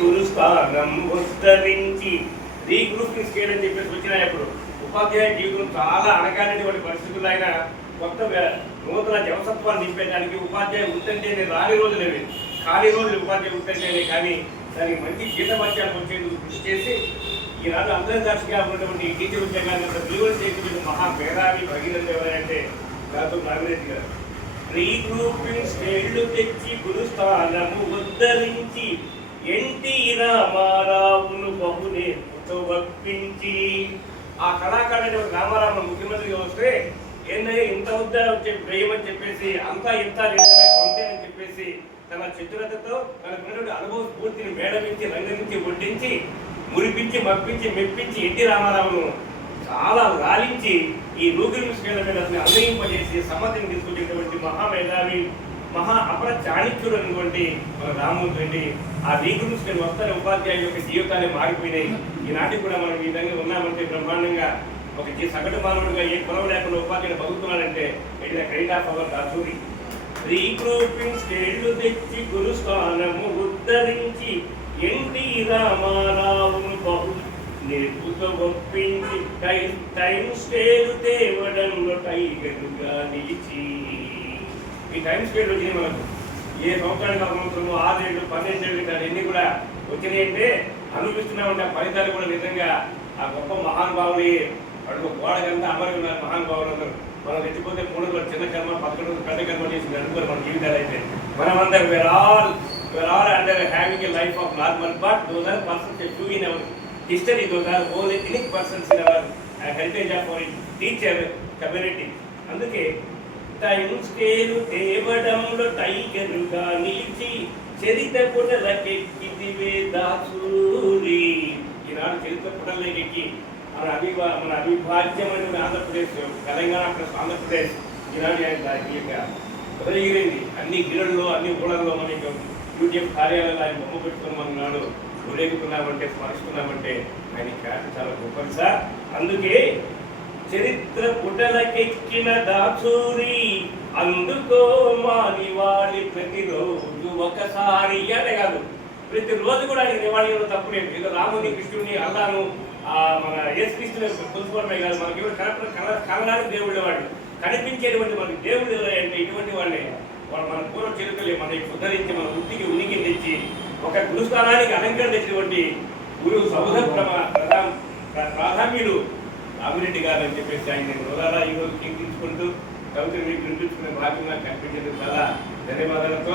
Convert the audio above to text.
గురుస్థానం ఉద్ధరించి regrouping scale అని చెప్పేసి వచ్చినాయి. అప్పుడు ఉపాధ్యాయ జీవితం చాలా అనగానేటువంటి పరిస్థితుల్లో ఆయన కొత్త నూతన జవసత్వాన్ని నింపేయడానికి ఉపాధ్యాయ వృత్తంటేనే రాని రోజులేవి, ఖాళీ రోజులు ఉపాధ్యాయ వృత్తంటేనే, కానీ దానికి మంచి జీతభత్యాలు వచ్చేందుకు కృషి చేసి ఈనాడు అంతర్జాతీయంగా ఉన్నటువంటి టీచర్ ఉద్యోగాన్ని కూడా విలువలు చేసిన మహామేధావి భగీరథ ఎవరంటే డాక్టర్ నాగిరెడ్డి గారు. రీగ్రూపింగ్ స్కేళ్లు తెచ్చి గురుస్థానము ఉద్ధరించి ఎన్టీ రామారావును బహునే ఒప్పించి, ఆ కళాకారుడు రామారావును ముఖ్యమంత్రిగా వస్తే ఏంటంటే ఇంత ఉద్యోగం వేయమని చెప్పేసి అంతా ఇంత పంపేనని చెప్పేసి తన చతురతతో తనకున్నటువంటి అనుభవ స్ఫూర్తిని మేడమించి రంగరించి వడ్డించి మురిపించి మప్పించి మెప్పించి ఎన్టీ రామారావును చాలా లాలించి ఈ రూగిల్ స్కేళ్ల మీద అతన్ని అన్వయింపజేసి సమ్మతిని తీసుకొచ్చేటువంటి మహామేధావి మహా అపర చాణిక్యుడు అనేటువంటి మన రామ్మోహన్ రెడ్డి. ఆ రీగుల్ స్కేల్ వస్తున్న ఉపాధ్యాయుల యొక్క జీవితాన్ని మారిపోయినాయి. ఈనాటికి కూడా మనం ఈ విధంగా ఉన్నామంటే బ్రహ్మాండంగా ఒక సగటు మానవుడిగా ఏ కొలవ లేకుండా ఉపాధ్యాయుడు బతుకుతున్నాడంటే it is kind of our దాసూరి. రీగ్రూపింగ్ స్కేళ్లు తెచ్చి గురుస్థానము ఉద్ధరించి ఎన్టీ రామారావును బహు నేర్పుతో ఒప్పించి టైం స్కేలు తేవడంలో టైగరుగా నిలిచి. ఈ టైం స్కేల్ వచ్చినాయి మనకు ఏ సంవత్సరానికి సంవత్సరము 6 ఏళ్ళు 12 ఏళ్ళు ఇట్లా ఎన్ని కూడా వచ్చినాయి అంటే అనుభవిస్తున్నామంటే ఆ ఫలితాలు కూడా నిజంగా ఆ గొప్ప మహానుభావుడి అడుగు గోడకంతా అమరు ఉన్నారు మహానుభావులు అందరూ. మనం తెచ్చిపోతే 3 రోజులు చిన్న కర్మ 11 పెద్ద కర్మ చేసి అనుకోరు మన జీవితాలు అయితే. మనమందరం we're all under having a life of normal, but those are persons a few in our history, those are only unique persons in our heritage of our teacher community. అందుకే టైం స్కేలు తేవడంలో టైగరుగా నిలిచి చరిత్ర పుటలకెక్కితివే దాసూరి. ఈనాడు చరిత్ర పుటలకెక్కి మన అవిభాజ్యమైన Andhra Pradesh, Telangana plus Andhra Pradesh ఈనాడు ఈ యొక్క ఉదయగిరింది. అన్ని గిరల్లో అన్ని ఊళ్ళల్లో మనకి యూటీఎఫ్ కార్యాలయాలు ఆయన బొమ్మ పెట్టుకుని మనం నాడు ఊరేగుతున్నామంటే స్మరిస్తున్నామంటే ఆయన ఖ్యాతి చాలా గొప్పది సార్. అందుకే చరిత్ర పుటలకెక్కిన దాసూరి అందుకో మానివాళి ప్రతిరోజు ఒకసారి అంటే కాదు, ప్రతిరోజు కూడా ఆయన నివాళి తప్పులేదు. ఏదో రాముని కృష్ణుని అల్లాను మన యేసుక్రీస్తుని కొలుసుకోవడమే కాదు, మనకి కలరాని దేవుళ్ళ వాళ్ళు కనిపించేటువంటి మనకి దేవుడు అంటే ఇటువంటి వాళ్ళే వాళ్ళు మన పూర్వ చరిత్రలే మనకి ఉద్ధరించి మన వృత్తికి ఉనికి తెచ్చి ఒక గురుస్థానానికి అలంకరణ తెచ్చినటువంటి గురు సౌధ ప్రాధాన్యుడు రామిరెడ్డి గారు అని చెప్పేసి ఆయన నేను హృదయాల ఈరోజు కీర్తించుకుంటూ కవితలు మీకు వినిపించుకునే భాగ్యంగా కనిపించేందుకు చాలా ధన్యవాదాలతో